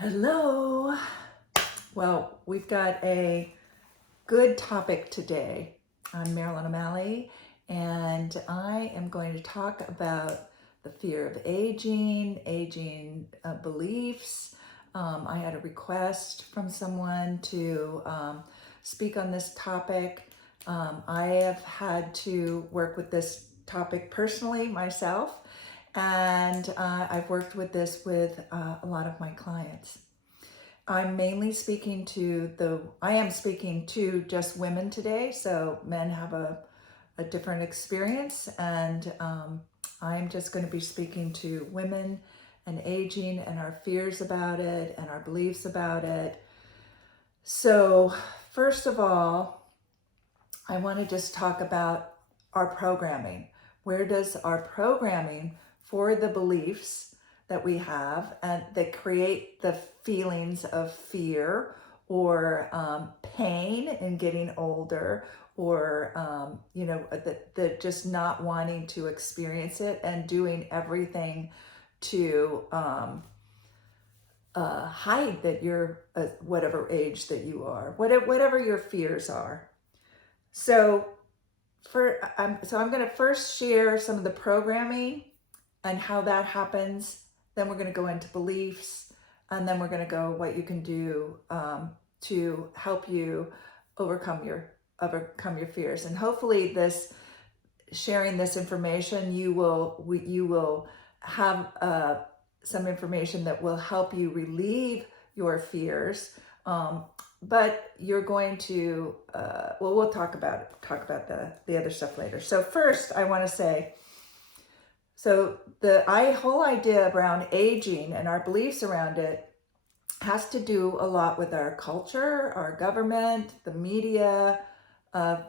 Hello. Well, we've got a good topic today. I'm Marilyn O'Malley, and I am going to talk about the fear of aging beliefs. I had a request from someone to speak on this topic. I have had to work with this topic personally myself, and I've worked with this with a lot of my clients. I'm mainly speaking to I am speaking to just women today, so men have a different experience, and I'm just going to be speaking to women and aging and our fears about it and our beliefs about it. So, first of all, I want to just talk about our programming. Where does our programming for the beliefs that we have and that create the feelings of fear or pain in getting older, or the just not wanting to experience it and doing everything to hide that you're whatever age that you are, whatever your fears are. So I'm going to first share some of the programming and how that happens. Then we're going to go into beliefs, and then we're going to go what you can do to help you overcome your fears. And hopefully, sharing this information, you will have some information that will help you relieve your fears. But you're going to we'll talk about the other stuff later. So first, I want to say, so the whole idea around aging and our beliefs around it has to do a lot with our culture, our government, the media,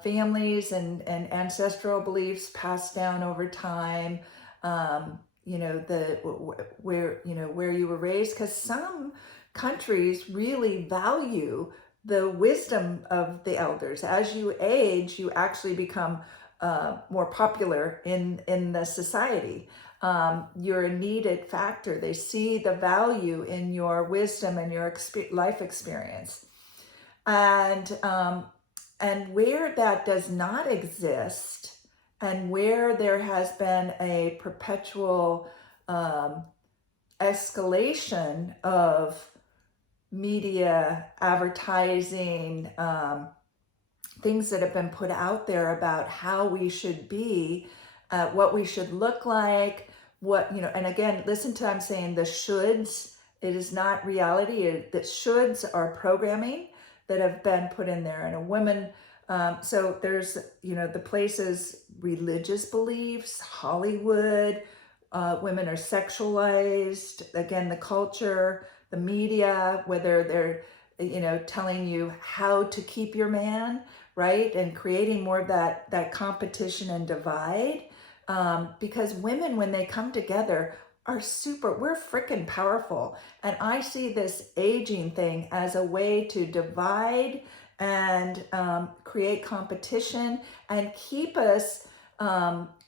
families, and ancestral beliefs passed down over time. Where you were raised, because some countries really value the wisdom of the elders. As you age, you actually become more popular in the society. You're a needed factor. They see the value in your wisdom and your life experience. And where that does not exist, and where there has been a perpetual escalation of media, advertising, things that have been put out there about how we should be, what we should look like, and again, listen to, I'm saying the shoulds. It is not reality. The shoulds are programming that have been put in there. And a woman, so there's, the places, religious beliefs, Hollywood, women are sexualized, again, the culture, the media, whether they're, telling you how to keep your man, right? And creating more of that competition and divide. Because women, when they come together, we're freaking powerful. And I see this aging thing as a way to divide and create competition and keep us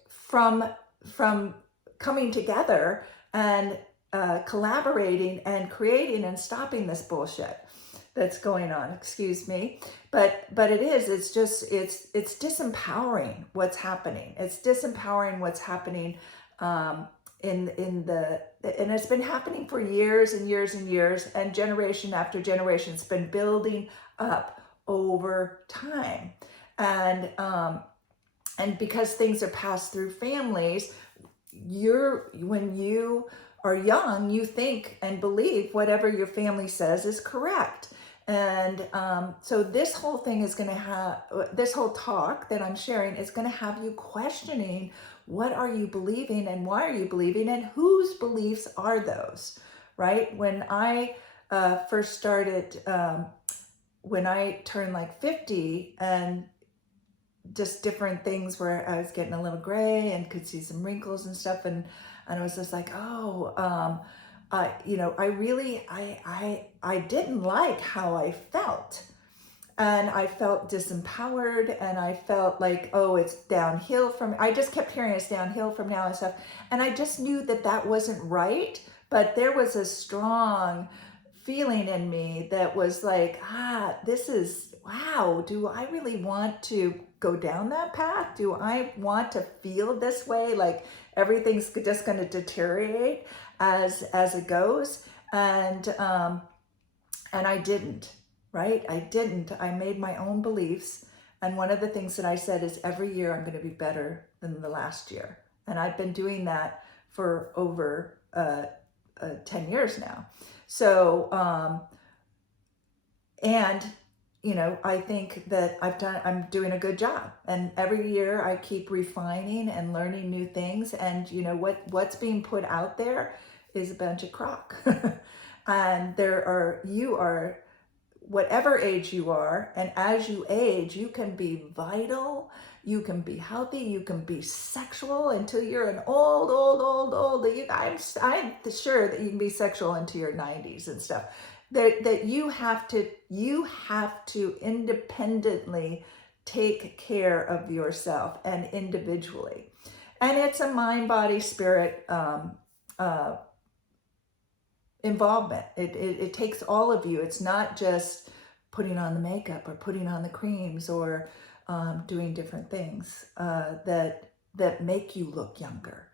from coming together and collaborating and creating and stopping this bullshit that's going on. Excuse me, but it's disempowering what's happening. It's disempowering what's happening and it's been happening for years and years and years, and generation after generation. It's been building up over time, and because things are passed through families, when you are young, you think and believe whatever your family says is correct. And so this whole thing is going to have, this whole talk that I'm sharing is going to have you questioning, what are you believing and why are you believing, and whose beliefs are those, right? When I first started, when I turned like 50, and just different things where I was getting a little gray and could see some wrinkles and stuff, and I was just like, I didn't like how I felt, and I felt disempowered, and I felt like, oh, it's downhill from, I just kept hearing it's downhill from now and stuff, and I just knew that wasn't right. But there was a strong feeling in me that was like, this is, wow, do I really want to go down that path? Do I want to feel this way? Like everything's just going to deteriorate as it goes? And I didn't, right? I didn't. I made my own beliefs. And one of the things that I said is every year I'm going to be better than the last year. And I've been doing that for over 10 years now. So, and I think that I'm doing a good job. And every year I keep refining and learning new things. And what's being put out there is a bunch of crock. And you are whatever age you are, and as you age, you can be vital, you can be healthy, you can be sexual until you're an old. I'm sure that you can be sexual into your 90s and stuff. That you have to independently take care of yourself and individually, and it's a mind, body, spirit involvement. It takes all of you. It's not just putting on the makeup or putting on the creams or doing different things that make you look younger.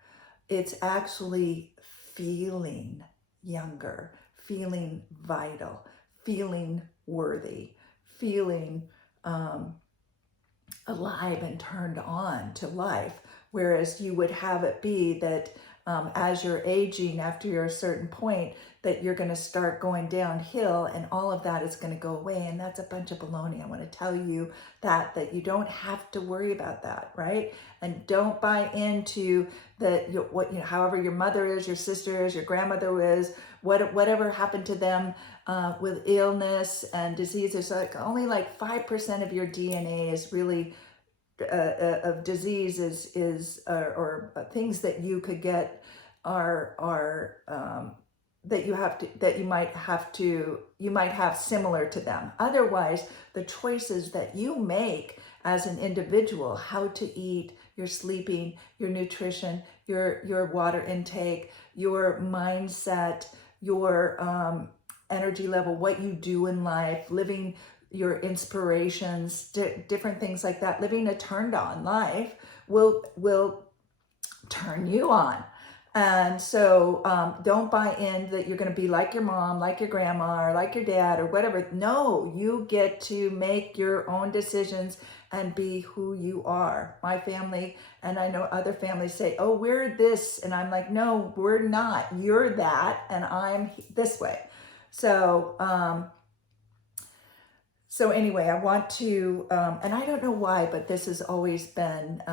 It's actually feeling younger, feeling vital, feeling worthy, feeling alive and turned on to life. Whereas you would have it be that as you're aging, after you're a certain point, that you're going to start going downhill and all of that is going to go away. And that's a bunch of baloney. I want to tell you that you don't have to worry about that, right? And don't buy into however your mother is, your sister is, your grandmother is, whatever happened to them with illness and disease. There's only 5% of your DNA is really of disease or things that you could get are that you might have similar to them. Otherwise, the choices that you make as an individual, how to eat, your sleeping, your nutrition, your water intake, your mindset, your energy level, what you do in life, living your inspirations, different things like that, living a turned on life will turn you on. And so don't buy in that you're going to be like your mom, like your grandma, or like your dad, or whatever. No, you get to make your own decisions and be who you are. My family, and I know other families say, oh, we're this. And I'm like, no, we're not. You're that, and I'm this way. So anyway, I want to, and I don't know why, but this has always been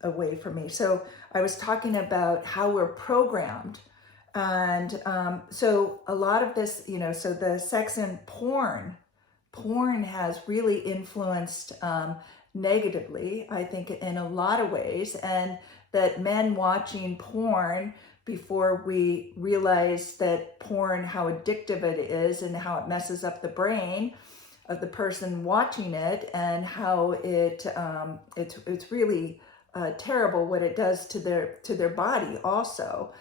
a way for me. So I was talking about how we're programmed. And so a lot of this, so the sex and porn has really influenced negatively, I think, in a lot of ways. And that men watching porn before we realize that porn, how addictive it is and how it messes up the brain of the person watching it, and how it's really terrible what it does to their body also,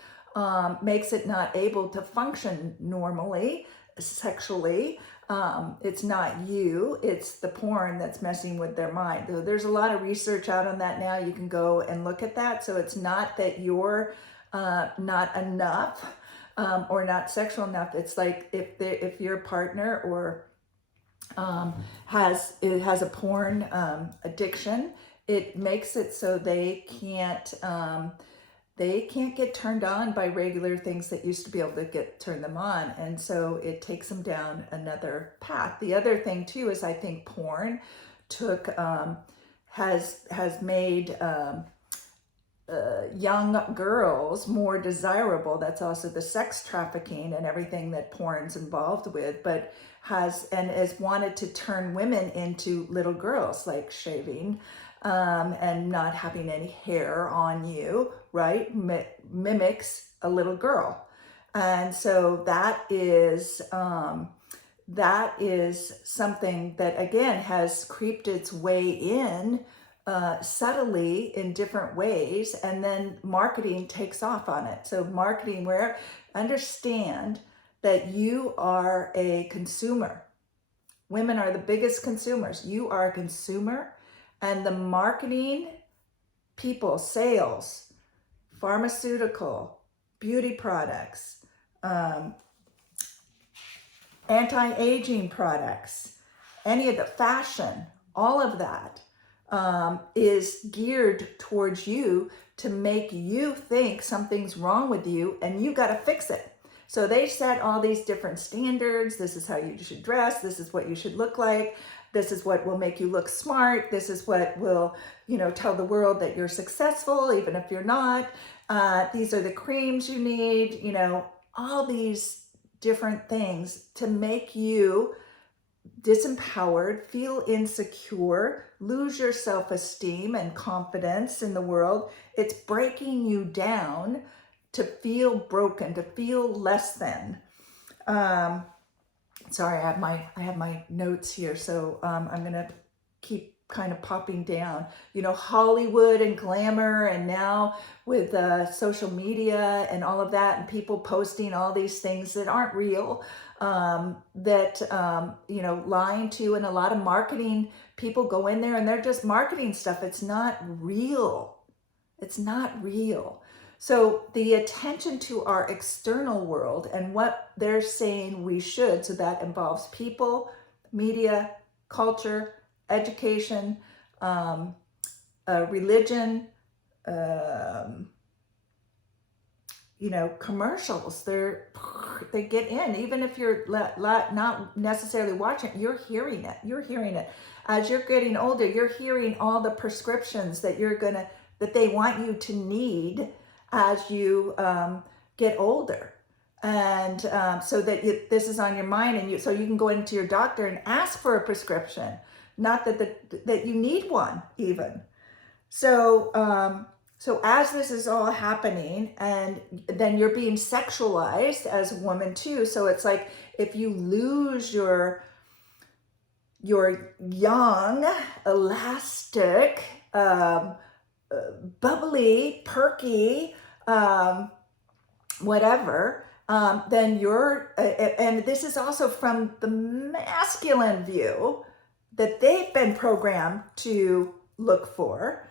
makes it not able to function normally sexually. It's not you, it's the porn that's messing with their mind. There's a lot of research out on that now. You can go and look at that. So it's not that you're not enough or not sexual enough. It's like if your partner or has a porn addiction, it makes it so they can't get turned on by regular things that used to be able to turn them on, and so it takes them down another path. The other thing too is I think porn has made young girls more desirable. That's also the sex trafficking and everything that porn's involved with, but has wanted to turn women into little girls, like shaving and not having any hair on you, right? Mimics a little girl. And so that is something that again has creeped its way in subtly in different ways, and then marketing takes off on it. So marketing, where understand that you are a consumer. Women are the biggest consumers. You are a consumer, and the marketing people, sales, pharmaceutical, beauty products, um, anti-aging products, any of the fashion, all of that is geared towards you to make you think something's wrong with you and you got to fix it. So they set all these different standards. This is how you should dress. This is what you should look like. This is what will make you look smart. This is what will, tell the world that you're successful, even if you're not. These are the creams you need, all these different things to make you disempowered, feel insecure, lose your self-esteem and confidence in the world. It's breaking you down to feel broken, to feel less than. Sorry, I have my notes here, so I'm gonna keep kind of popping down. Hollywood and glamour, and now with social media and all of that, and people posting all these things that aren't real, lying to, and a lot of marketing people go in there and they're just marketing stuff. It's not real. It's not real. So the attention to our external world and what they're saying we should, so that involves people, media, culture, education, religion, commercials. They get in, even if you're not necessarily watching it, you're hearing it. You're hearing it. As you're getting older, you're hearing all the prescriptions that that they want you to need as you get older. And so that this is on your mind, and so you can go into your doctor and ask for a prescription, not that you need one even. So as this is all happening, and then you're being sexualized as a woman too. So it's like, if you lose your young, elastic, bubbly, perky, whatever, then you're, and this is also from the masculine view that they've been programmed to look for,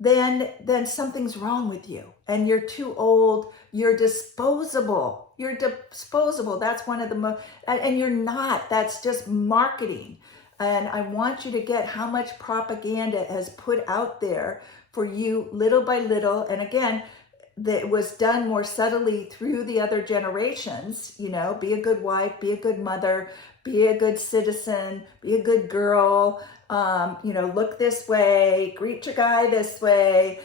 then something's wrong with you, and you're too old, you're disposable. You're disposable. That's one of the most, and you're not. That's just marketing. And I want you to get how much propaganda has put out there for you little by little. And again, that was done more subtly through the other generations. Be a good wife, be a good mother, be a good citizen, be a good girl, look this way, greet your guy this way.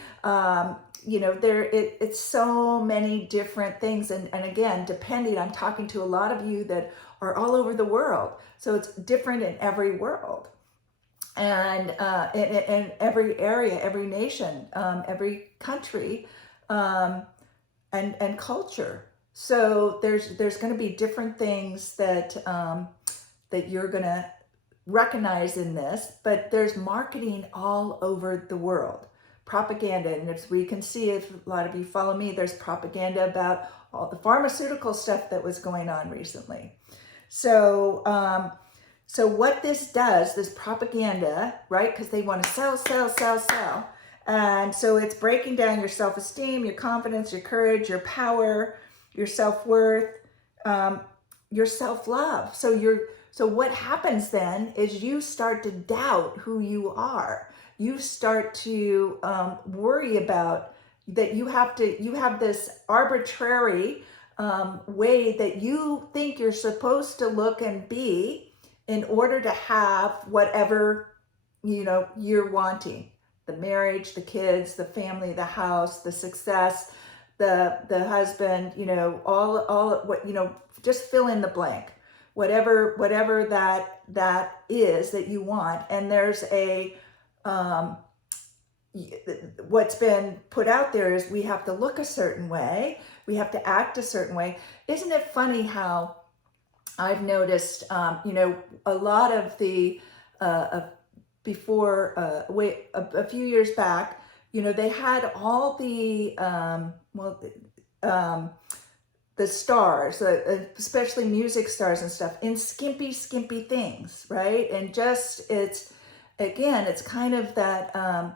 It's so many different things. And again, depending, I'm talking to a lot of you that are all over the world. So it's different in every world, and in every area, every nation, every country, and culture. So there's going to be different things that you're going to recognize in this, but there's marketing all over the world, propaganda. And as we can see, if a lot of you follow me, there's propaganda about all the pharmaceutical stuff that was going on recently. So what this does, this propaganda, right? Because they want to sell. And so it's breaking down your self-esteem, your confidence, your courage, your power, your self-worth, your self-love. So what happens then is you start to doubt who you are. You start to worry about that you have this arbitrary way that you think you're supposed to look and be in order to have whatever, you're wanting. The marriage, the kids, the family, the house, the success, the husband, all what, just fill in the blank. Whatever that is that you want. And there's what's been put out there is we have to look a certain way. We have to act a certain way. Isn't it funny how I've noticed, a lot of the, before, a few years back, they had all the, the stars, especially music stars and stuff, in skimpy, skimpy things, right? And just, it's kind of that,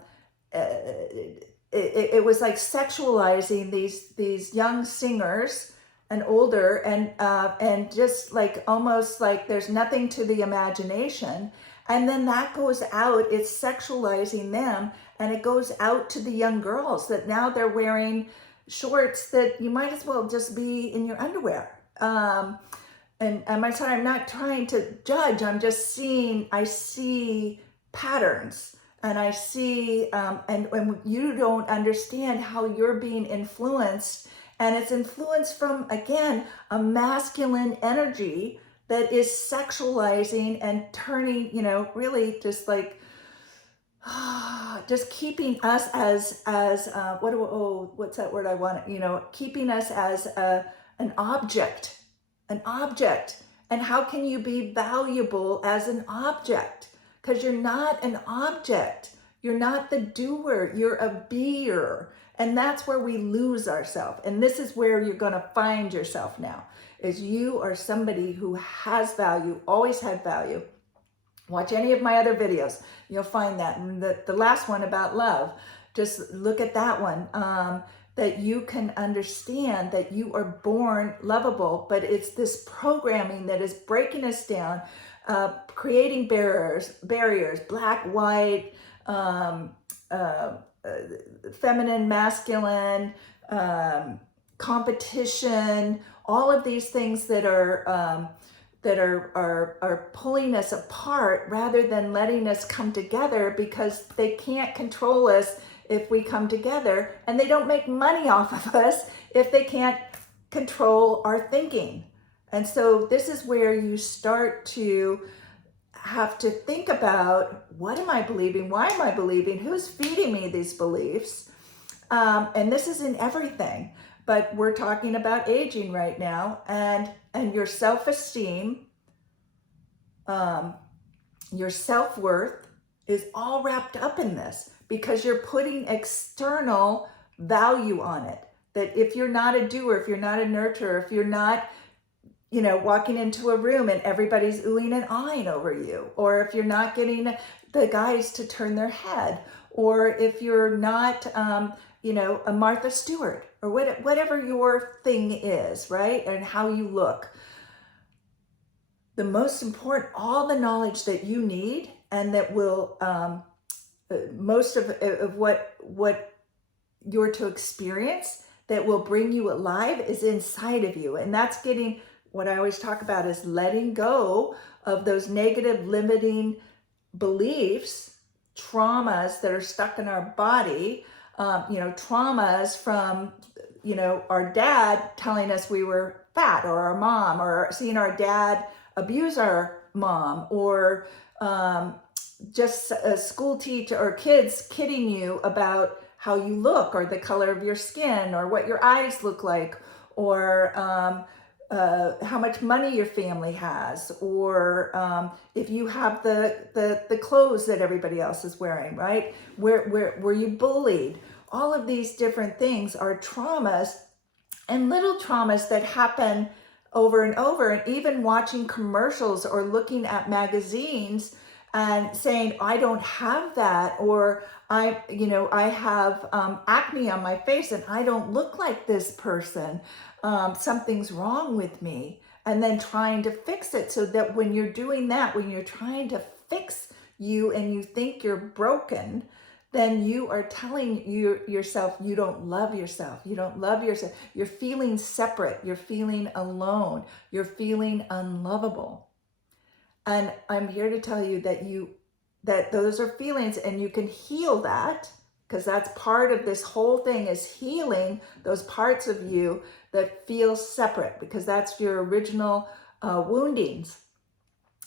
it was like sexualizing these young singers and older, and just like almost like there's nothing to the imagination. And then that goes out, it's sexualizing them, and it goes out to the young girls that now they're wearing shorts that you might as well just be in your underwear. And I'm not trying to judge. I see patterns, and I see, and when you don't understand how you're being influenced, and it's influenced from, again, a masculine energy that is sexualizing and turning, really just like, just keeping us as what's that word I want, keeping us as an object, and how can you be valuable as an object? Because you're not an object. You're not the doer. You're a beer. And that's where we lose ourselves. And this is where you're going to find yourself now, is you are somebody who has value, always had value. Watch any of my other videos. You'll find that. And the last one about love, just look at that one. That you can understand that you are born lovable, but it's this programming that is breaking us down, creating barriers, black, white, feminine, masculine, competition, all of these things that are pulling us apart rather than letting us come together, because they can't control us if we come together, and they don't make money off of us if they can't control our thinking. And so this is where you start to have to think about, what am I believing? Why am I believing? Who's feeding me these beliefs? And this is in everything, but we're talking about aging right now, and your self-esteem, your self-worth is all wrapped up in this, because you're putting external value on it. That if you're not a doer, if you're not a nurturer, if you're not, walking into a room and everybody's oohing and ahhing over you, or if you're not getting the guys to turn their head, or if you're not, a Martha Stewart, or whatever your thing is, right? And how you look. The most important, all the knowledge that you need, and that will, most of what you're to experience, that will bring you alive, is inside of you. And that's getting, what I always talk about is letting go of those negative limiting beliefs, traumas that are stuck in our body, traumas from, our dad telling us we were fat, or our mom, or seeing our dad abuse our mom, or just a school teacher or kids kidding you about how you look, or the color of your skin, or what your eyes look like, or how much money your family has, or if you have the clothes that everybody else is wearing, right? Were you bullied? All of these different things are traumas, and little traumas that happen over and over. And even watching commercials or looking at magazines and saying, I don't have that, or I have acne on my face and I don't look like this person. Something's wrong with me. And then trying to fix it, so that when you're doing that, when you're trying to fix you and you think you're broken, then you are telling yourself you don't love yourself. You don't love yourself. You're feeling separate. You're feeling alone. You're feeling unlovable. And I'm here to tell you that those are feelings, and you can heal that, because that's part of this whole thing, is healing those parts of you that feel separate, because that's your original woundings,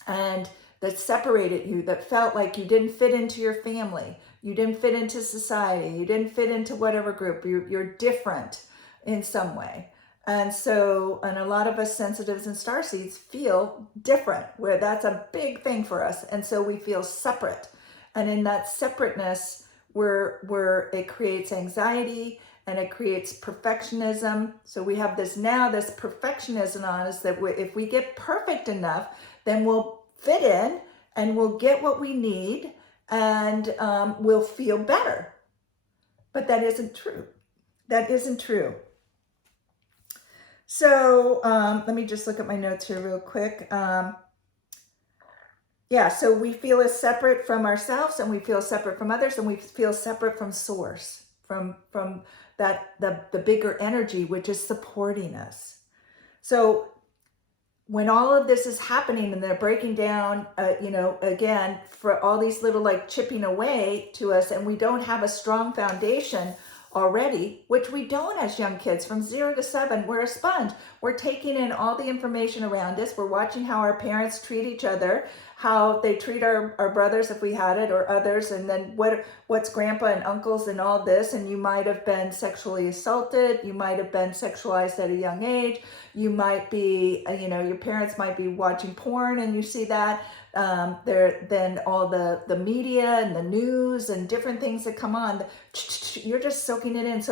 and that separated you, that felt like you didn't fit into your family, you didn't fit into society, you didn't fit into whatever group, you're different in some way. And so, and a lot of us sensitives and starseeds feel different, where that's a big thing for us. And so we feel separate. And in that separateness, where it creates anxiety, and it creates perfectionism. So we have this perfectionism on us that if we get perfect enough, then we'll fit in and we'll get what we need, and we'll feel better. But that isn't true. That isn't true. So let me just look at my notes here real quick. Yeah, so we feel as separate from ourselves, and we feel separate from others, and we feel separate from source, from that the bigger energy, which is supporting us. So when all of this is happening and they're breaking down, again, for all these little like chipping away to us, and we don't have a strong foundation already, which we don't as young kids. From 0 to 7, we're a sponge. We're taking in all the information around us. We're watching how our parents treat each other, how they treat our brothers if we had it, or others, and then what's grandpa and uncles and all this. And you might have been sexually assaulted. You might have been sexualized at a young age. You might be, your parents might be watching porn and you see that. Then all the media and the news and different things that come on, you're just soaking it in,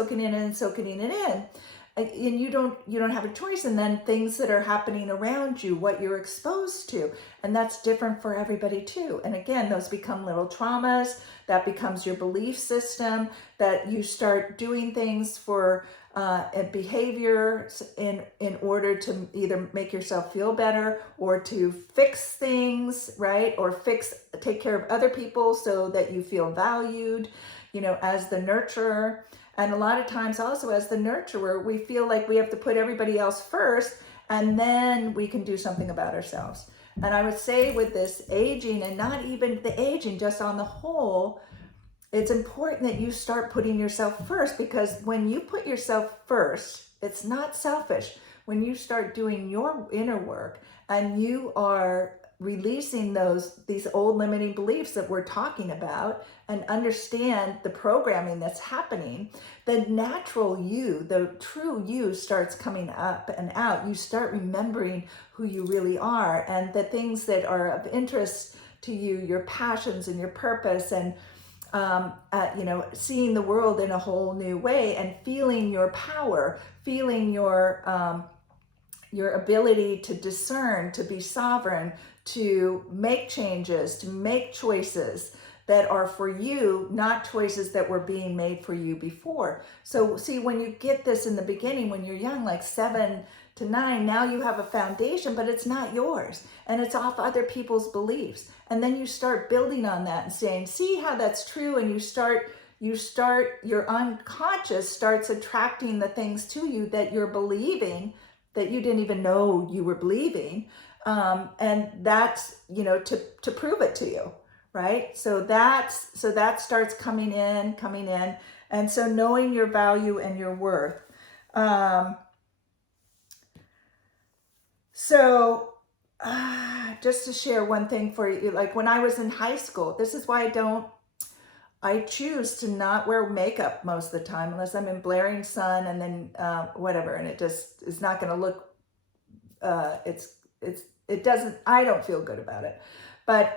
and you don't have a choice. And then things that are happening around you, what you're exposed to, and that's different for everybody too. And again, those become little traumas. That becomes your belief system, that you start doing things for behavior in order to either make yourself feel better or to fix things, right? Or take care of other people so that you feel valued, as the nurturer. And a lot of times also as the nurturer, we feel like we have to put everybody else first, and then we can do something about ourselves. And I would say with this aging, and not even the aging, just on the whole, it's important that you start putting yourself first, because when you put yourself first, it's not selfish. When you start doing your inner work and you are releasing these old limiting beliefs that we're talking about, and understand the programming that's happening, the natural you, the true you, starts coming up and out. You start remembering who you really are, and the things that are of interest to you, your passions and your purpose, and seeing the world in a whole new way, and feeling your power, feeling your ability to discern, to be sovereign, to make changes, to make choices that are for you, not choices that were being made for you before. So see, when you get this in the beginning, when you're young, like 7 to 9, now you have a foundation, but it's not yours, and it's off other people's beliefs. And then you start building on that and saying, see how that's true, and you start, your unconscious starts attracting the things to you that you're believing that you didn't even know you were believing. And that's, to prove it to you, right? So that starts coming in. And so knowing your value and your worth. Just to share one thing for you, like when I was in high school, this is why I choose to not wear makeup most of the time, unless I'm in blaring sun, and then whatever, and it just is not going to look, I don't feel good about it. But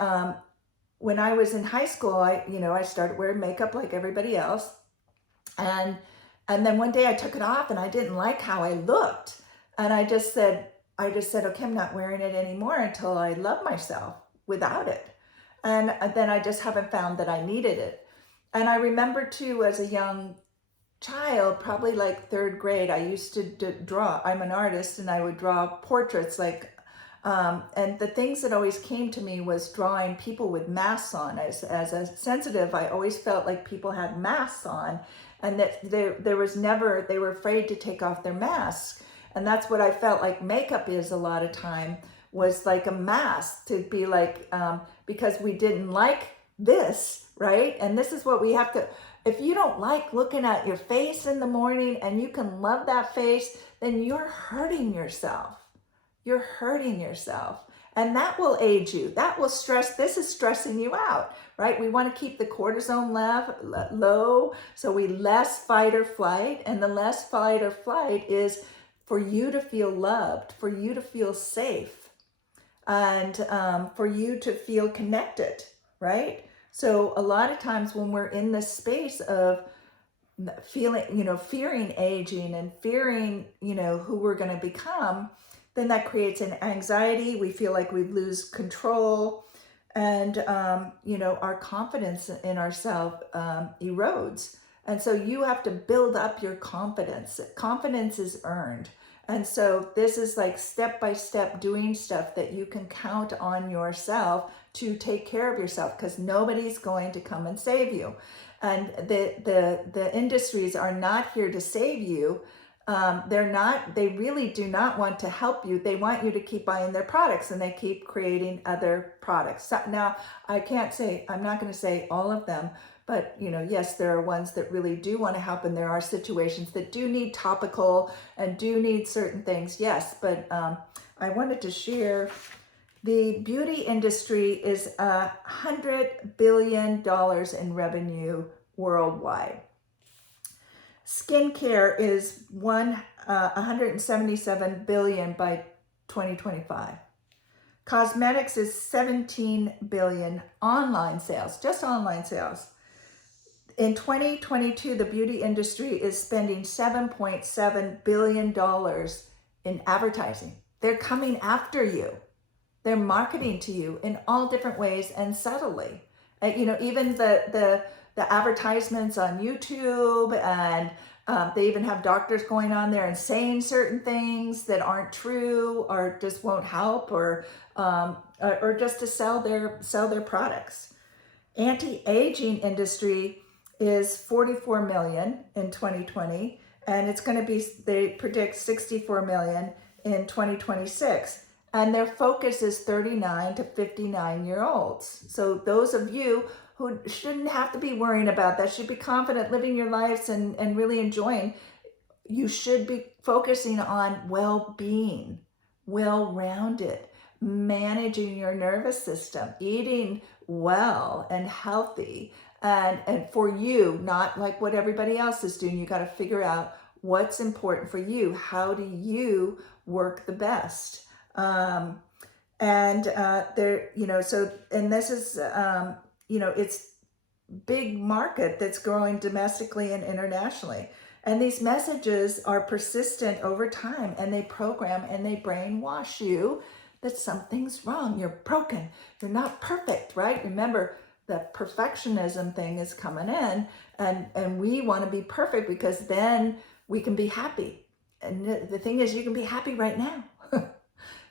when I was in high school, I started wearing makeup like everybody else, and then one day I took it off and I didn't like how I looked, and I just said, okay, I'm not wearing it anymore until I love myself without it. And then I just haven't found that I needed it. And I remember too, as a young child, probably like 3rd grade, I used to draw. I'm an artist, and I would draw portraits, and the things that always came to me was drawing people with masks on. As a sensitive, I always felt like people had masks on, and that they were afraid to take off their masks. And that's what I felt like makeup is a lot of time, was like a mask, to be like, because we didn't like this, right? And this is what we have to, if you don't like looking at your face in the morning and you can love that face, then you're hurting yourself. You're hurting yourself. And that will age you. That will this is stressing you out, right? We want to keep the cortisol low, so we less fight or flight. And the less fight or flight is for you to feel loved, for you to feel safe, and for you to feel connected, right? So a lot of times when we're in this space of fearing aging and fearing, who we're going to become, then that creates an anxiety. We feel like we lose control, and our confidence in ourselves erodes. And so you have to build up your confidence. Confidence is earned. And so this is like step by step doing stuff that you can count on yourself to take care of yourself, because nobody's going to come and save you. And the industries are not here to save you. They really do not want to help you. They want you to keep buying their products, and they keep creating other products. So now, I'm not going to say all of them, but yes, there are ones that really do want to help, and there are situations that do need topical and do need certain things. Yes, but I wanted to share, the beauty industry is $100 billion in revenue worldwide. Skincare is 177 billion by 2025. Cosmetics is 17 billion. Online sales, just online sales. In 2022, the beauty industry is spending $7.7 billion in advertising. They're coming after you. They're marketing to you in all different ways and subtly. Even the advertisements on YouTube, and they even have doctors going on there and saying certain things that aren't true or just won't help, or just to sell their products. Anti-aging industry is 44 million in 2020, and it's going to be, they predict 64 million in 2026. And their focus is 39 to 59-year-olds. So those of you who shouldn't have to be worrying about that, should be confident living your lives and really enjoying, you should be focusing on well-being, well-rounded, managing your nervous system, eating well and healthy, and for you, not like what everybody else is doing. You got to figure out what's important for you. How do you work the best? And this is, it's big market that's growing domestically and internationally. And these messages are persistent over time, and they program and they brainwash you that something's wrong. You're broken. You're not perfect, right? Remember, the perfectionism thing is coming in, and we want to be perfect because then we can be happy. And the thing is, you can be happy right now.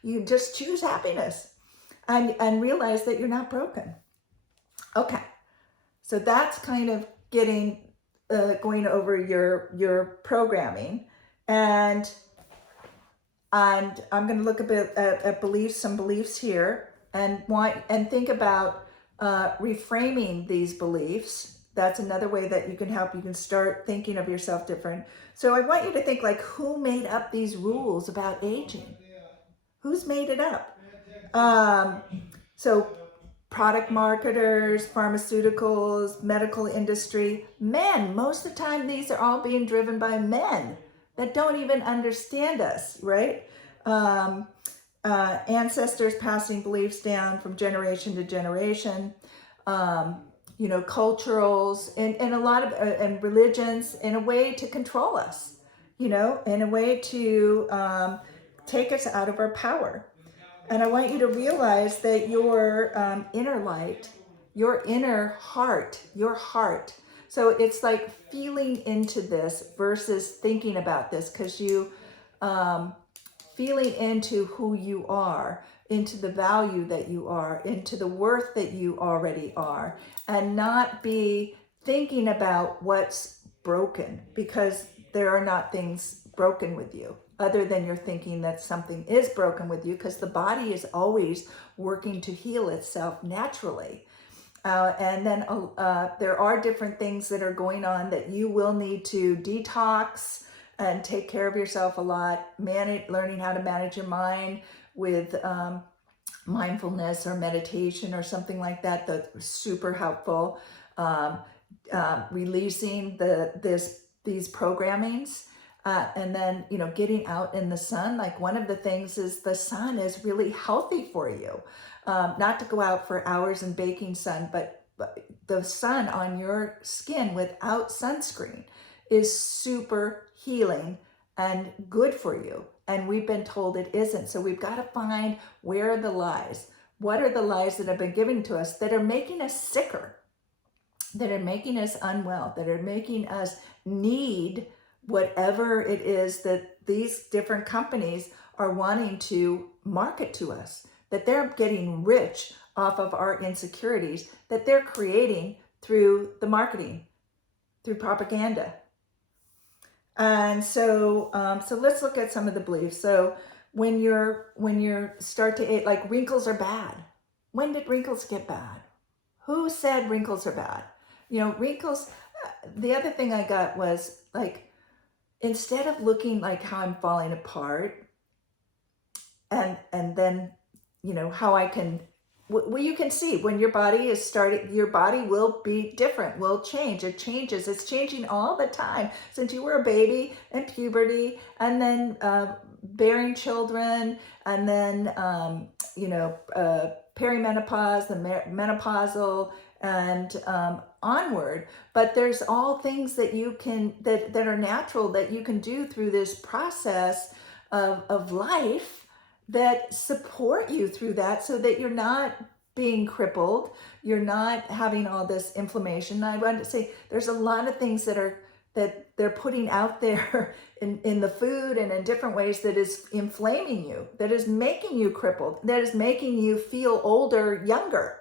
You just choose happiness and realize that you're not broken. Okay, so that's kind of going over your programming, and I'm going to look a bit at some beliefs here, and think about reframing these beliefs. That's another way that you can help. You can start thinking of yourself different. So I want you to think, like, who made up these rules about aging? Who's made it up? So product marketers, pharmaceuticals, medical industry, men. Most of the time, these are all being driven by men that don't even understand us, right? Ancestors passing beliefs down from generation to generation, culturals, and a lot of and religions, in a way to control us, in a way to take us out of our power. And I want you to realize that your inner light, your inner heart, your heart. So it's like feeling into this versus thinking about this, because you feeling into who you are, into the value that you are, into the worth that you already are, and not be thinking about what's broken, because there are not things broken with you, other than you're thinking that something is broken with you, because the body is always working to heal itself naturally. And then there are different things that are going on that you will need to detox and take care of yourself a lot, learning how to manage your mind with mindfulness or meditation or something like that. That's super helpful. Releasing these programmings. And then, getting out in the sun. Like, one of the things is the sun is really healthy for you. Not to go out for hours in baking sun, but the sun on your skin without sunscreen is super healing and good for you. And we've been told it isn't. So we've got to find where are the lies. What are the lies that have been given to us that are making us sicker, that are making us unwell, that are making us need whatever it is that these different companies are wanting to market to us, that they're getting rich off of our insecurities that they're creating through the marketing, through propaganda. And so let's look at some of the beliefs. So when you start to age, like wrinkles are bad. When did wrinkles get bad? Who said wrinkles are bad? You know, wrinkles, the other thing I got was like, instead of looking like how I'm falling apart and then, you know, how I can, well, you can see when your body is starting, your body will be different, will change. It changes. It's changing all the time since you were a baby and puberty and then bearing children and then, perimenopause, the menopausal and onward. But there's all things that you can, that are natural that you can do through this process of life that support you through that so that you're not being crippled, you're not having all this inflammation. I want to say there's a lot of things that they're putting out there in the food and in different ways that is inflaming you, that is making you crippled, that is making you feel older, younger,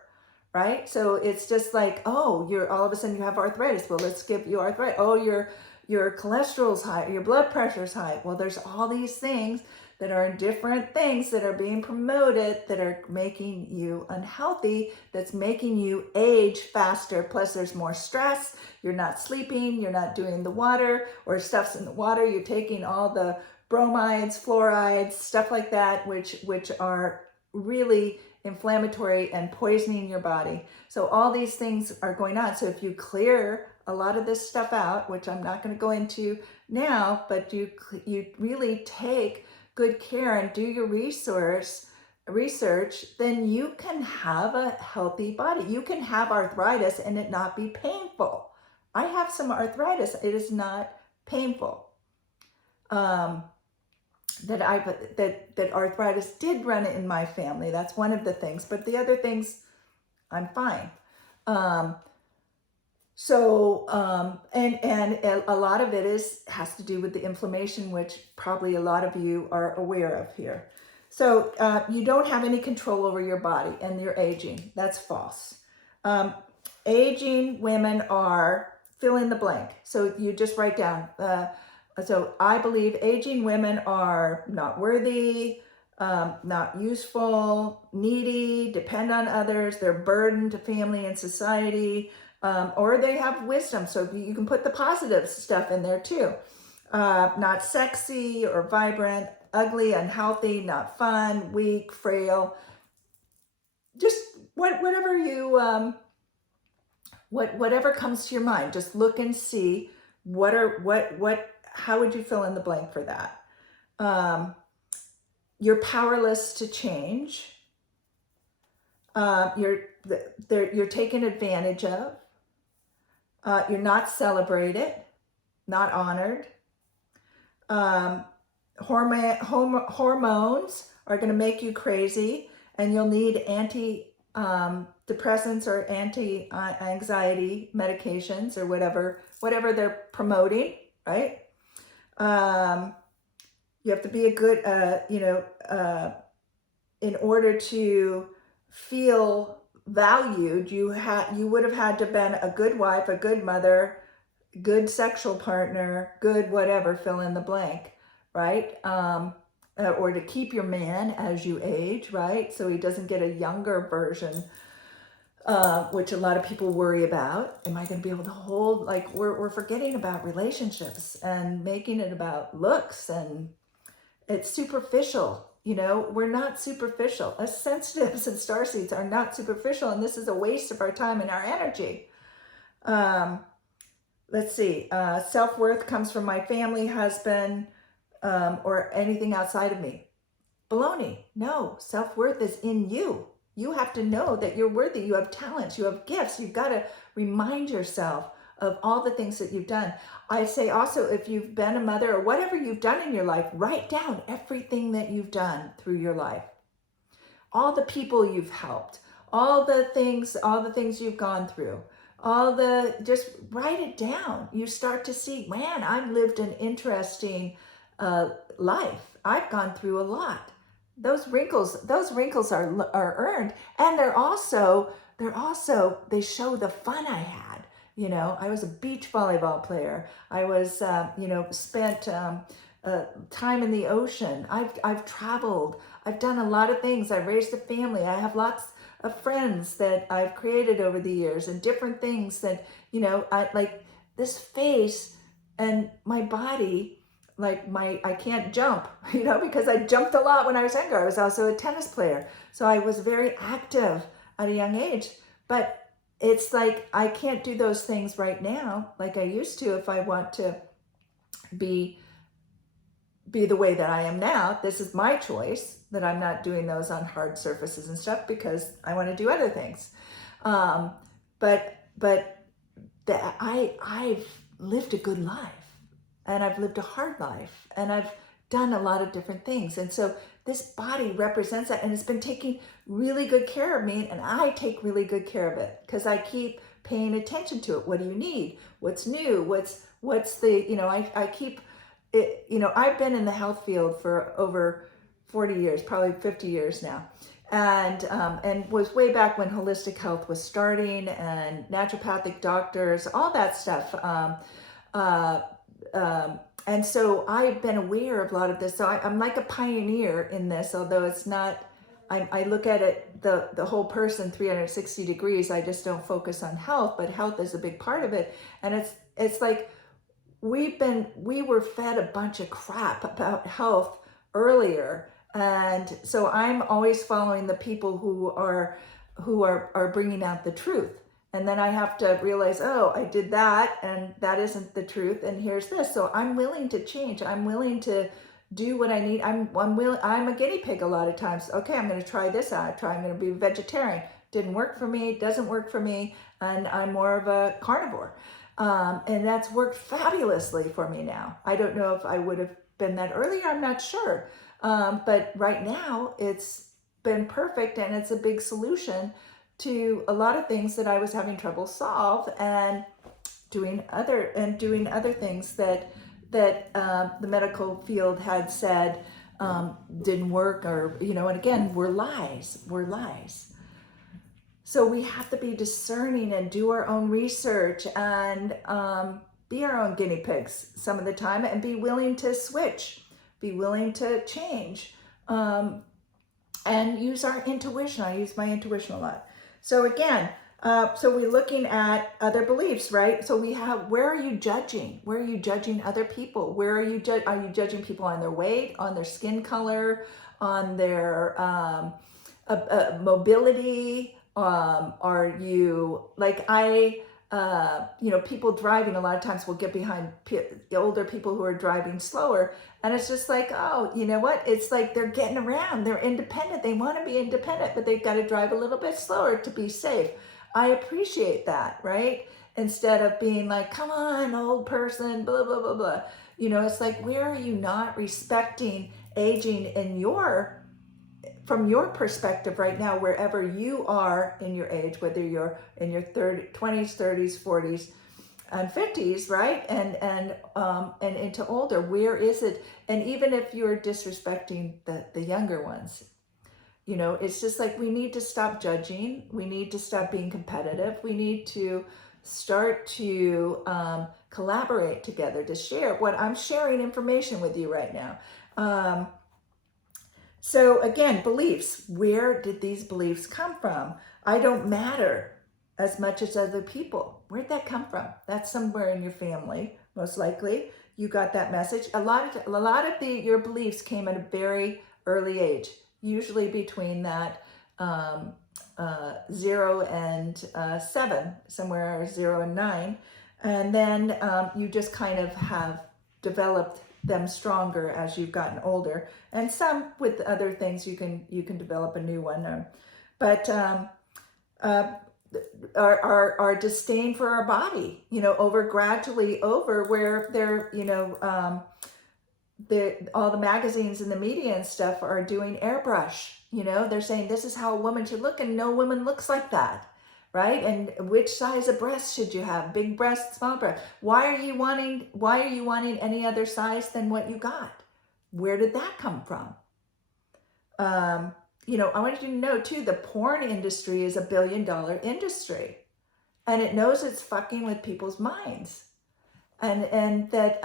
right? So it's just like, oh, you're all of a sudden you have arthritis. Well, let's give you arthritis. Oh, your cholesterol's high, your blood pressure's high. Well, there's all these things that are different things that are being promoted that are making you unhealthy, that's making you age faster. Plus there's more stress. You're not sleeping, you're not doing the water or stuff's in the water. You're taking all the bromides, fluorides, stuff like that, which are really inflammatory and poisoning your body. So all these things are going on. So if you clear a lot of this stuff out, which I'm not going to go into now, but you really take good care and do your research, then you can have a healthy body. You can have arthritis and it not be painful. I have some arthritis. It is not painful. That arthritis did run in my family. That's one of the things. But the other things, I'm fine. And a lot of it has to do with the inflammation, which probably a lot of you are aware of here. So you don't have any control over your body and you're aging. That's false. Aging women are fill in the blank. So you just write down. So I believe aging women are not worthy, not useful, needy, depend on others, they're a burden to family and society. Or they have wisdom, so you can put the positive stuff in there too. Not sexy or vibrant, ugly, unhealthy, not fun, weak, frail. Just whatever you whatever comes to your mind. Just look and see how would you fill in the blank for that? You're powerless to change. You're taken advantage of. You're not celebrated, not honored. Hormones are going to make you crazy, and you'll need antidepressants or anti-anxiety medications or whatever they're promoting, right? You have to be a good, in order to feel valued, you would have had to have been a good wife, a good mother, good sexual partner, good whatever, fill in the blank, right? Or to keep your man as you age, right? So he doesn't get a younger version, which a lot of people worry about. Am I going to be able to hold, like we're forgetting about relationships and making it about looks, and it's superficial. You know, we're not superficial. Us sensitives and starseeds are not superficial, and this is a waste of our time and our energy. Let's see. Self-worth comes from my family, husband, or anything outside of me. Baloney. No, self-worth is in you. You have to know that you're worthy. You have talents. You have gifts. You've got to remind yourself of all the things that you've done. I say also, if you've been a mother or whatever you've done in your life, write down everything that you've done through your life. All the people you've helped, all the things you've gone through, just write it down. You start to see, man, I've lived an interesting life. I've gone through a lot. Those wrinkles are earned, and they show the fun I had. I was a beach volleyball player. I was, spent time in the ocean. I've traveled. I've done a lot of things. I raised a family. I have lots of friends that I've created over the years, and different things that, I like this face and my body. I can't jump, because I jumped a lot when I was younger. I was also a tennis player. So I was very active at a young age, but it's like, I can't do those things right now like I used to if I want to be the way that I am now. This is my choice, that I'm not doing those on hard surfaces and stuff because I want to do other things. But I've lived a good life, and I've lived a hard life, and I've done a lot of different things. And so this body represents that, and it's been taking really good care of me, and I take really good care of it because I keep paying attention to it. What do you need? What's new? What's the, I keep it, I've been in the health field for over 40 years, probably 50 years now. And was way back when holistic health was starting, and naturopathic doctors, all that stuff. And so I've been aware of a lot of this. So I'm like a pioneer in this, although it's not, I look at it, the whole person 360 degrees. I just don't focus on health, but health is a big part of it. And it's like, we were fed a bunch of crap about health earlier. And so I'm always following the people who are bringing out the truth. And then I have to realize, oh, I did that, and that isn't the truth, and here's this. So I'm willing to change. I'm willing to do what I need. I'm a guinea pig a lot of times. Okay, I'm going to try this out. I'm going to be a vegetarian. Didn't work for me, doesn't work for me, and I'm more of a carnivore. And that's worked fabulously for me now. I don't know if I would have been that earlier. I'm not sure. But right now it's been perfect, and it's a big solution to a lot of things that I was having trouble solve, and doing other things that the medical field had said didn't work, or and again, were lies. So we have to be discerning and do our own research, and be our own guinea pigs some of the time, and be willing to switch, be willing to change, and use our intuition. I use my intuition a lot. So again, so we're looking at other beliefs, right? So we have, where are you judging? Where are you judging other people? Where are you judging people on their weight, on their skin color, on their mobility? Are you, like people driving a lot of times will get behind older people who are driving slower. And it's just like, oh, you know what? It's like they're getting around. They're independent. They want to be independent, but they've got to drive a little bit slower to be safe. I appreciate that, right? Instead of being like, come on, old person, blah, blah, blah, blah. It's like, where are you not respecting aging from your perspective right now, wherever you are in your age, whether you're in your 20s, 30s, 40s, and 50s, right? And into older, where is it? And even if you're disrespecting the younger ones, it's just like, we need to stop judging. We need to stop being competitive. We need to start to collaborate together, to share what I'm sharing information with you right now. So again, beliefs. Where did these beliefs come from? I don't matter as much as other people. Where'd that come from? That's somewhere in your family, most likely. You got that message. A lot of your beliefs came at a very early age, usually between that 0 and 7, somewhere 0 and 9. And then you just kind of have developed them stronger as you've gotten older, and some with other things you can develop a new one. But our disdain for our body, gradually over where they're, all the magazines and the media and stuff are doing airbrush. They're saying this is how a woman should look, and no woman looks like that, right? And which size of breasts should you have? Big breasts, small breasts. Why are you wanting any other size than what you got? Where did that come from? I wanted you to know too, the porn industry is $1 billion industry, and it knows it's fucking with people's minds. And that's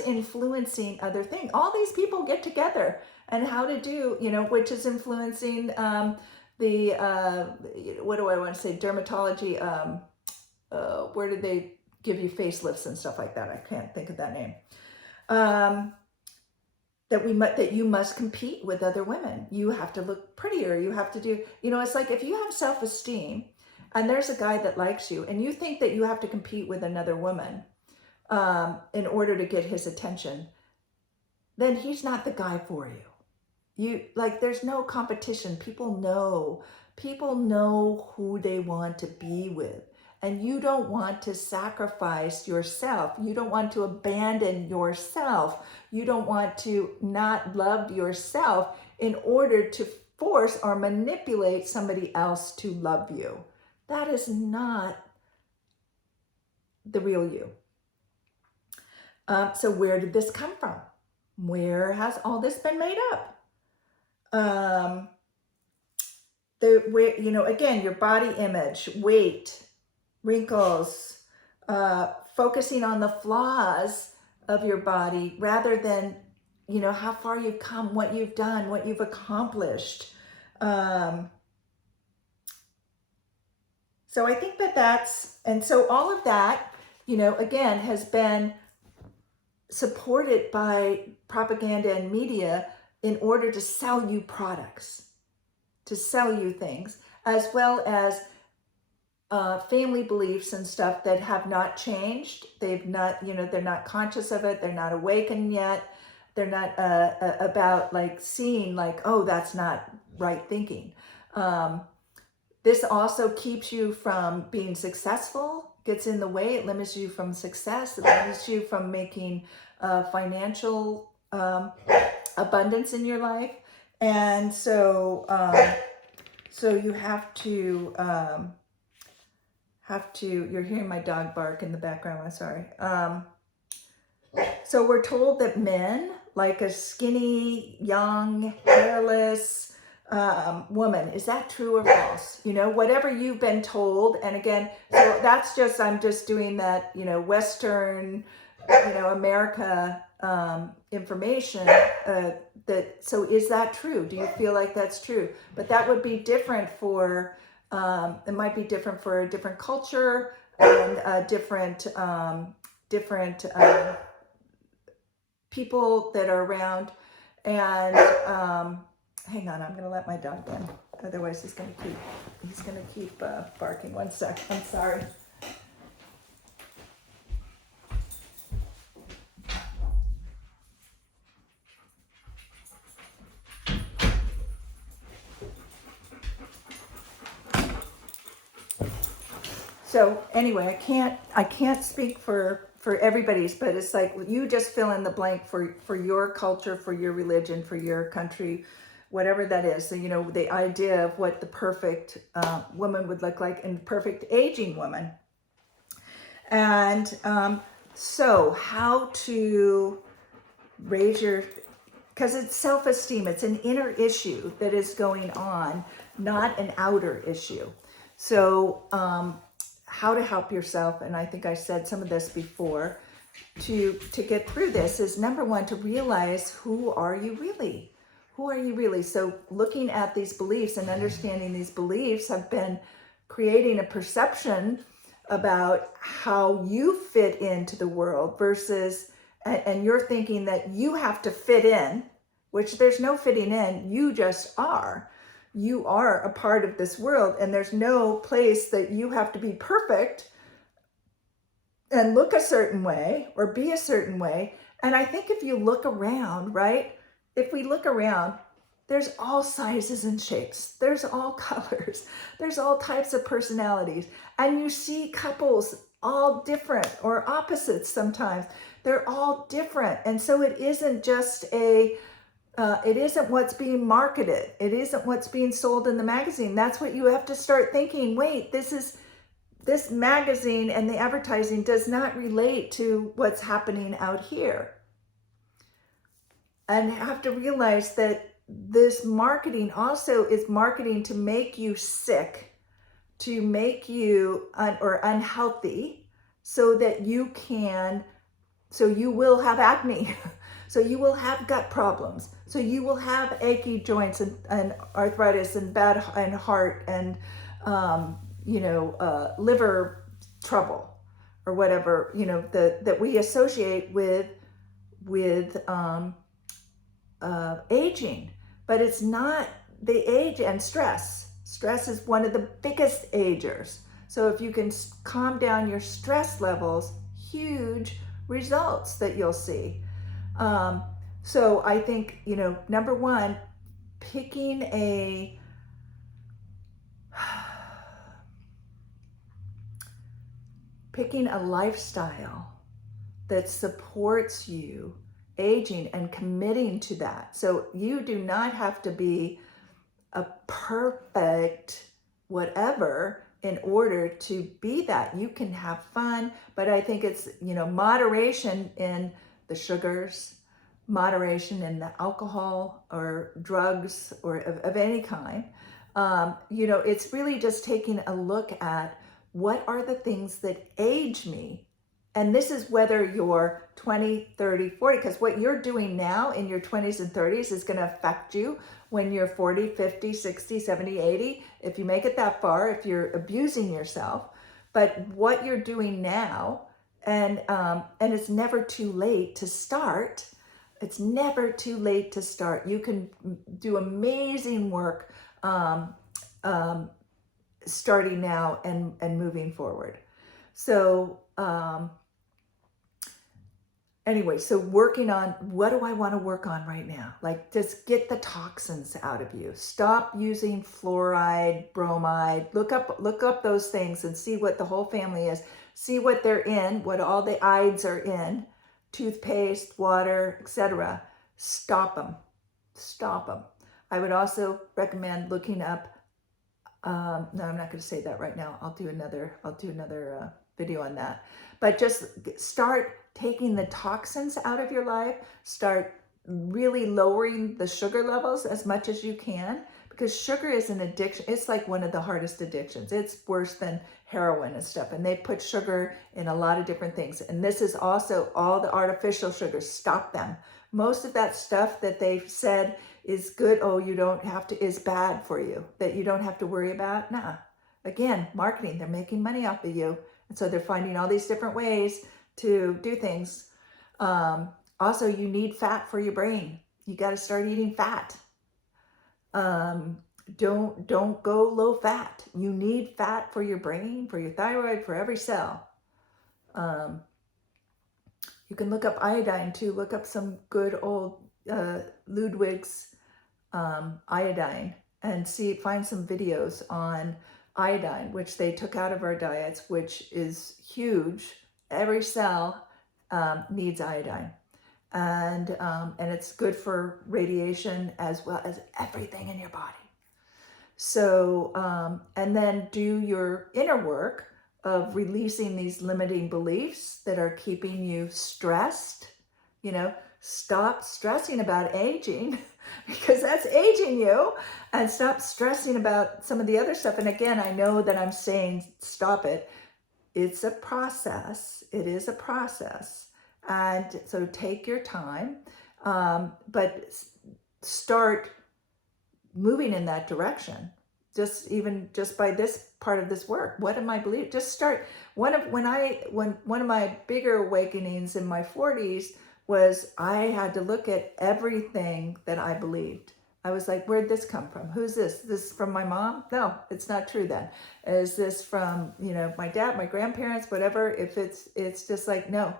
influencing other things. All these people get together and how to do, which is influencing what do I want to say, dermatology, where did they give you facelifts and stuff like that? I can't think of that name. That you must compete with other women. You have to look prettier. You have to do, it's like if you have self-esteem and there's a guy that likes you and you think that you have to compete with another woman in order to get his attention, then he's not the guy for you. There's no competition. People know who they want to be with. And you don't want to sacrifice yourself. You don't want to abandon yourself. You don't want to not love yourself in order to force or manipulate somebody else to love you. That is not the real you. So where did this come from? Where has all this been made up? Again, your body image, weight, wrinkles, focusing on the flaws of your body rather than, how far you've come, what you've done, what you've accomplished. So I think so all of that, again, has been supported by propaganda and media in order to sell you products, to sell you things, as well as family beliefs and stuff that have not changed. They've not, they're not conscious of it. They're not awakened yet. They're not about seeing oh, that's not right thinking. This also keeps you from being successful, gets in the way. It limits you from success. It limits you from making financial abundance in your life. And so, you have to, you're hearing my dog bark in the background, I'm sorry. So we're told that men like a skinny, young, hairless woman. Is that true or false? Whatever you've been told. And again, so I'm just doing that, Western, America information. So is that true? Do you feel like that's true? But that would be different for, it might be different for a different culture and different people that are around. And hang on, I'm going to let my dog in. Otherwise, he's going to keep barking. 1 sec. I'm sorry. So anyway, I can't speak for everybody's, but it's like you just fill in the blank for your culture, for your religion, for your country, whatever that is. So, the idea of what the perfect woman would look like, and perfect aging woman. And so how to raise because it's self-esteem. It's an inner issue that is going on, not an outer issue. So how to help yourself, and I think I said some of this before, to get through this is, number one, to realize who are you really? Who are you really? So looking at these beliefs and understanding these beliefs have been creating a perception about how you fit into the world versus, and you're thinking that you have to fit in, which there's no fitting in, you just are. You are a part of this world, and there's no place that you have to be perfect and look a certain way or be a certain way. And I think if you look around, right? If we look around, There's all sizes and shapes. There's all colors. There's all types of personalities. And you see couples all different or opposites sometimes. They're all different. And so it isn't just it isn't what's being marketed. It isn't what's being sold in the magazine. That's what you have to start thinking. Wait, this magazine and the advertising does not relate to what's happening out here. And you have to realize that this marketing also is marketing to make you sick, to make you or unhealthy, so that you will have acne, so you will have gut problems, so you will have achy joints and arthritis and bad and heart and liver trouble or whatever that we associate with aging. But it's not the age. And stress is one of the biggest agers. So if you can calm down your stress levels, huge results that you'll see. So I think, number one, picking a lifestyle that supports you aging and committing to that. So you do not have to be a perfect whatever in order to be that. You can have fun, but I think it's, moderation in the sugars, moderation in the alcohol or drugs or of any kind. It's really just taking a look at what are the things that age me. And this is whether you're 20, 30, 40, because what you're doing now in your 20s and 30s is going to affect you when you're 40, 50, 60, 70, 80, if you make it that far, if you're abusing yourself. But what you're doing now, and it's never too late to start. It's never too late to start. You can do amazing work starting now and moving forward. So anyway, so working on, what do I want to work on right now? Like, just get the toxins out of you. Stop using fluoride, bromide. Look up those things and see what the whole family is. See what they're in, what all the ides are in, toothpaste, water, etc. Stop them. I would also recommend looking up, no, I'm not going to say that right now. I'll do another video on that. But just start taking the toxins out of your life. Start really lowering the sugar levels as much as you can, because sugar is an addiction. It's like one of the hardest addictions. It's worse than heroin and stuff. And they put sugar in a lot of different things. And this is also all the artificial sugars. Stop them. Most of that stuff that they've said is good, you don't have to, is bad for you, that you don't have to worry about. Nah. Again, marketing, they're making money off of you. And so they're finding all these different ways to do things. Also, you need fat for your brain. You got to start eating fat. Don't go low fat. You need fat for your brain, for your thyroid, for every cell. You can look up iodine too. Look up some good old Ludwig's iodine and find some videos on iodine, which they took out of our diets, which is huge. Every cell needs iodine, and it's good for radiation as well as everything in your body. So, and then do your inner work of releasing these limiting beliefs that are keeping you stressed. Stop stressing about aging because that's aging you, and stop stressing about some of the other stuff. And again, I know that I'm saying stop it. It's a process. It is a process. And so take your time, but start moving in that direction. Just by this part of this work. What am I believing? Just start. One of my bigger awakenings in my 40s was I had to look at everything that I believed. I was like, where'd this come from? Who's this? This from my mom? No, it's not true then. Is this from, my dad, my grandparents, whatever? If it's just like, no.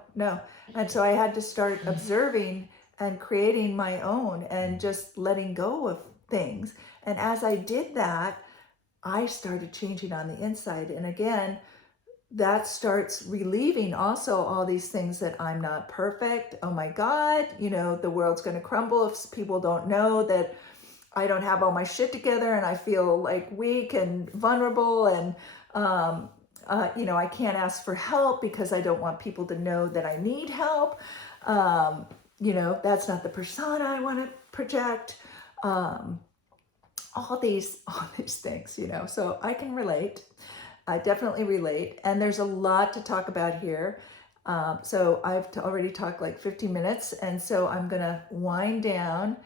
And so I had to start observing and creating my own and just letting go things. And as I did that, I started changing on the inside. And again, that starts relieving also all these things that I'm not perfect. Oh my God, the world's going to crumble if people don't know that I don't have all my shit together, and I feel like weak and vulnerable, and I can't ask for help because I don't want people to know that I need help. That's not the persona I want to project. All these things, so I can relate. I definitely relate. And there's a lot to talk about here. So I've already talked like 50 minutes. And so I'm going to wind down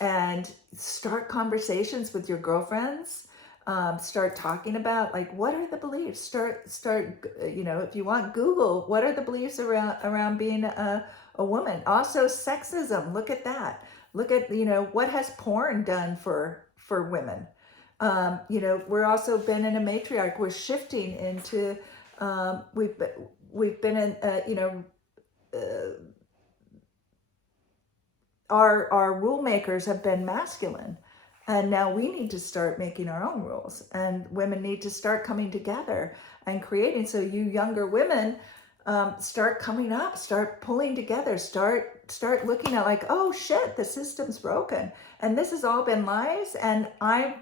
and start conversations with your girlfriends. Start talking about like, what are the beliefs? Start, if you want, Google, what are the beliefs around being a woman? Also sexism. Look at that. Look at, what has porn done for women? We're also been in a matriarch. We're shifting into, we've been in, our rule makers have been masculine, and now we need to start making our own rules, and women need to start coming together and creating. So you younger women, start coming up, start pulling together, start looking at like, oh shit, the system's broken, and this has all been lies, and I'm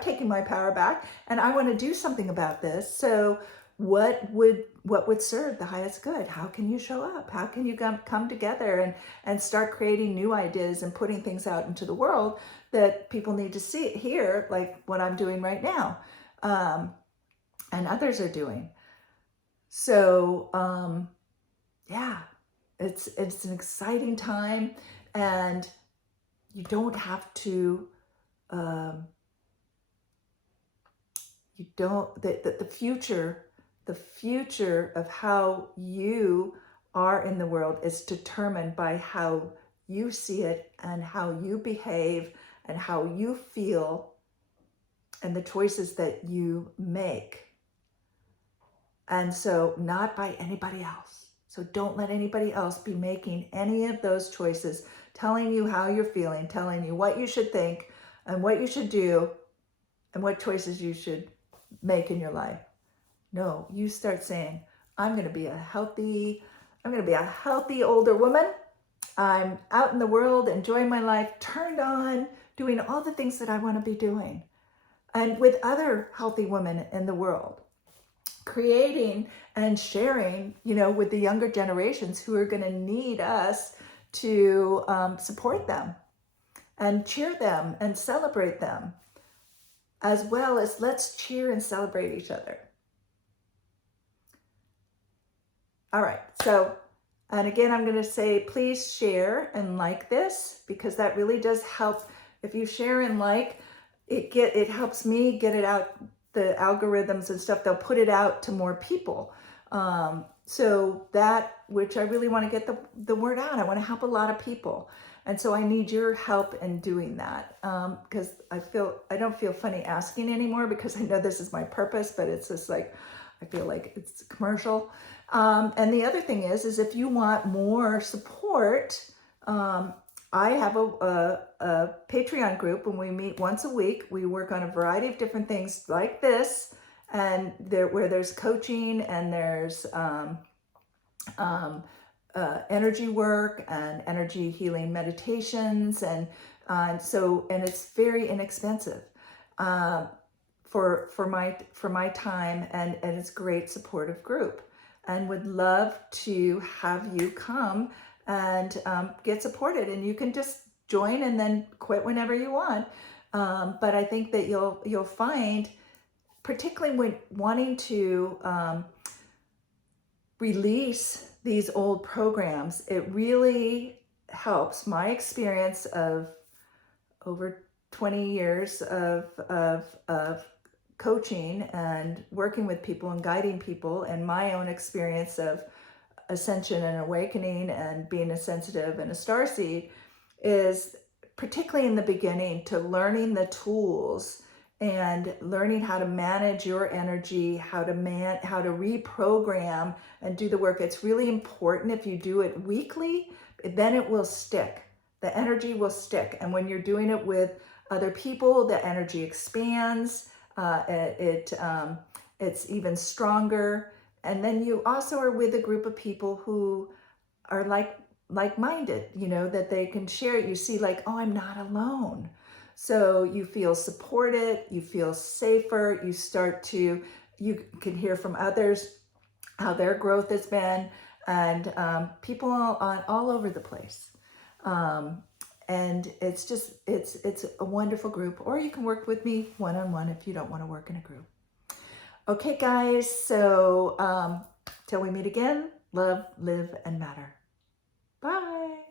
taking my power back, and I want to do something about this. So what would serve the highest good? How can you show up? How can you come together and start creating new ideas and putting things out into the world that people need to see, hear, like what I'm doing right now, and others are doing. So yeah, it's an exciting time, and you don't have to. The future of how you are in the world is determined by how you see it and how you behave and how you feel and the choices that you make. And so not by anybody else. So don't let anybody else be making any of those choices, telling you how you're feeling, telling you what you should think and what you should do and what choices you should make in your life. No, you start saying, I'm going to be a healthy older woman. I'm out in the world, enjoying my life, turned on, doing all the things that I want to be doing. And with other healthy women in the world, creating and sharing, with the younger generations who are going to need us to support them and cheer them and celebrate them, as well as let's cheer and celebrate each other. All right, so, and again, I'm going to say, please share and like this, because that really does help. If you share and like, it helps me get it out, the algorithms and stuff, they'll put it out to more people. So that, which I really want to get the word out. I want to help a lot of people. And so I need your help in doing that, because I don't feel funny asking anymore, because I know this is my purpose, but it's just like, I feel like it's commercial. And the other thing is if you want more support, I have a Patreon group, and we meet once a week. We work on a variety of different things like this, and where there's coaching and there's energy work and energy healing meditations, and it's very inexpensive for my time, and it's a great supportive group, and would love to have you come and get supported. And you can just join and then quit whenever you want. But I think that you'll find, particularly when wanting to release these old programs, it really helps. My experience of over 20 years of coaching and working with people and guiding people, and my own experience of ascension and awakening and being a sensitive and a starseed, is particularly in the beginning to learning the tools and learning how to manage your energy, how to reprogram and do the work. It's really important. If you do it weekly, then it will stick. The energy will stick. And when you're doing it with other people, the energy expands. It's even stronger. And then you also are with a group of people who are like-minded, you know, that they can share it. You see like, oh, I'm not alone. So you feel supported, you feel safer, you can hear from others how their growth has been, and people all over the place. And it's a wonderful group. Or you can work with me one-on-one if you don't want to work in a group. Okay, guys, so till we meet again, love, live, and matter. Bye.